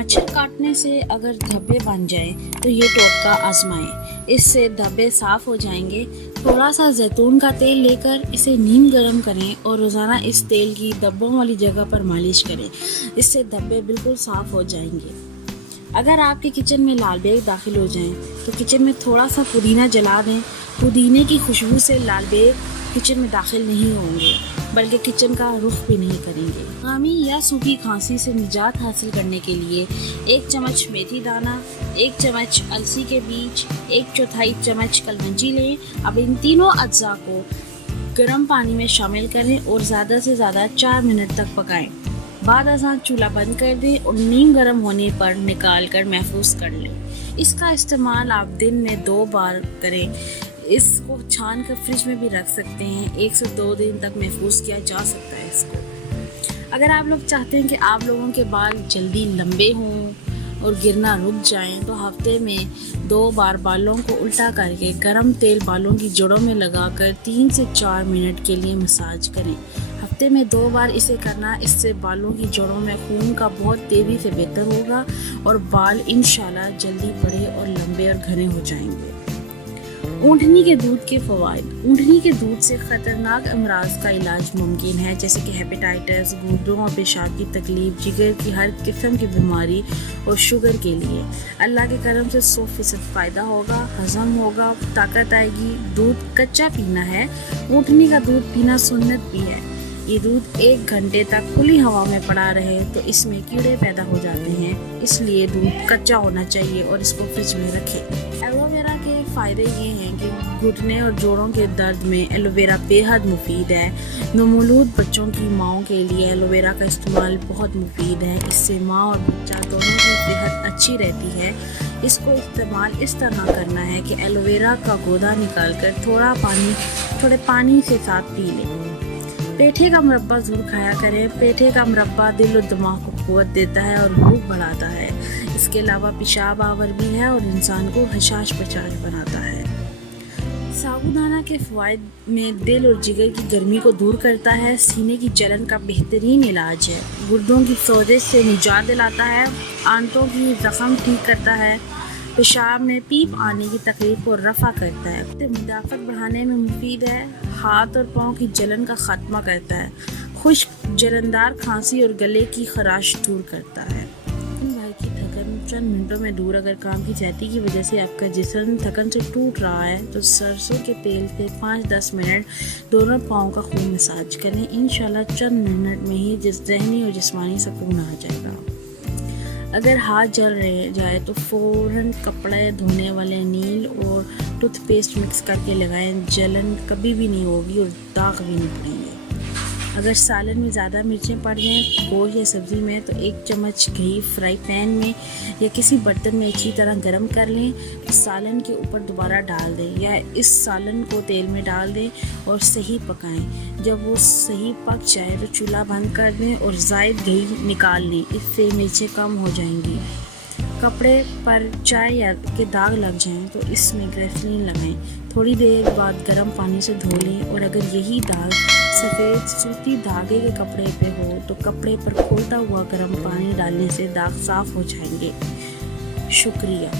मच्छर काटने से अगर धब्बे बन जाए तो ये टोटका आजमाएं, इससे धब्बे साफ़ हो जाएंगे। थोड़ा सा जैतून का तेल लेकर इसे नीम गरम करें और रोज़ाना इस तेल की धब्बों वाली जगह पर मालिश करें, इससे धब्बे बिल्कुल साफ़ हो जाएंगे। अगर आपके किचन में लाल बेग दाखिल हो जाएं तो किचन में थोड़ा सा पुदीना जला दें। पुदीने की खुशबू से लाल बेग किचन में दाखिल नहीं होंगे बल्कि किचन का रुख भी नहीं करेंगे। ज़ुकामी या सूखी खांसी से निजात हासिल करने के लिए 1 चम्मच मेथी दाना, 1 चम्मच अलसी के बीज, 1/4 चम्मच कलवंजी लें। अब इन तीनों अज्जा को गर्म पानी में शामिल करें और ज़्यादा से ज़्यादा 4 मिनट तक पकाएं। बाद अज़ान चूल्हा बंद कर दें और नीम गर्म होने पर निकाल कर महफूज कर लें। इसका इस्तेमाल आप दिन में 2 बार करें। इसको छान कर फ्रिज में भी रख सकते हैं, 1 से 2 दिन तक महफूज किया जा सकता है इसको। अगर आप लोग चाहते हैं कि आप लोगों के बाल जल्दी लंबे हों और गिरना रुक जाएं तो हफ्ते में 2 बार बालों को उल्टा करके गर्म तेल बालों की जड़ों में लगाकर 3 से 4 मिनट के लिए मसाज करें। हफ्ते में 2 बार इसे करना, इससे बालों की जड़ों में खून का बहुत तेज़ी से बेहतर होगा और बाल इंशाल्लाह जल्दी बड़े और लंबे और घने हो जाएंगे। ऊँटनी के दूध के फ़वाइद। ऊँटनी के दूध से ख़तरनाक अमराज का इलाज मुमकिन है, जैसे कि हेपेटाइटिस, गुर्दों और पेशाब की तकलीफ, जिगर की हर किस्म की बीमारी और शुगर के लिए। अल्लाह के करम से 100% फ़ायदा होगा, हज़म होगा, ताकत आएगी। दूध कच्चा पीना है। ऊँटनी का दूध पीना सुन्नत भी है। ये दूध 1 घंटे तक खुली हवा में पड़ा रहे तो इसमें कीड़े पैदा हो जाते हैं, इसलिए दूध कच्चा होना चाहिए और इसको फ्रिज में रखें। एलोवेरा के फ़ायदे ये हैं कि घुटने और जोड़ों के दर्द में एलोवेरा बेहद मुफीद है। नवमौलूद बच्चों की माँओं के लिए एलोवेरा का इस्तेमाल बहुत मुफीद है। इससे माँ और बच्चा दोनों की सेहत अच्छी रहती है। इसको इस्तेमाल इस तरह करना है कि एलोवेरा का गूदा निकाल कर थोड़े पानी के साथ पी लें। पेठे का मुरब्बा ज़रूर खाया करें। पेठे का मुरब्बा दिल और दिमाग को क़ुव्वत देता है और भूख बढ़ाता है। इसके अलावा पेशाब आवर भी है और इंसान को हशाश पचाश बनाता है। साबूदाना के फ़वाइद में दिल और जिगर की गर्मी को दूर करता है, सीने की जलन का बेहतरीन इलाज है, गुर्दों की सोजिश से निजात दिलाता है, आंतों की ज़ख्म ठीक करता है, पेशाब में पीप आने की तकलीफ को रफ़ा करता है, मुदाफ़त बढ़ाने में मुफीद है, हाथ और पाँव की जलन का ख़त्मा करता है, खुश्क जलनदार खांसी और गले की खराश दूर करता है। भाई की थकन चंद मिनटों में दूर अगर काम की जाती की वजह से आपका जिस्म थकन से टूट रहा है तो सरसों के तेल से 5-10 मिनट दोनों पाँव का खूब मसाज करें। इंशाल्लाह चंद मिनट में ही जहनी और जिस्मानी सुकून आ जाएगा। अगर हाथ जल जाए तो फ़ौरन कपड़े धोने वाले नील और टूथपेस्ट मिक्स करके लगाएं। जलन कभी भी नहीं होगी और दाग भी नहीं पड़ेंगे। अगर सालन में ज़्यादा मिर्चें पड़ जाएँ गोश्त या सब्ज़ी में तो 1 चम्मच घी फ्राई पैन में या किसी बर्तन में अच्छी तरह गर्म कर लें, तो सालन के ऊपर दोबारा डाल दें या इस सालन को तेल में डाल दें और सही पकाएं। जब वो सही पक जाए तो चूल्हा बंद कर दें और ज़ायद घी निकाल लें, इससे मिर्चें कम हो जाएंगी। कपड़े पर चाय या के दाग लग जाएं तो इसमें ग्रेसलीन लगाएं। थोड़ी देर बाद गर्म पानी से धो लें और अगर यही दाग सफ़ेद सूती धागे के कपड़े पे हो तो कपड़े पर खोलता हुआ गर्म पानी डालने से दाग साफ़ हो जाएंगे। शुक्रिया।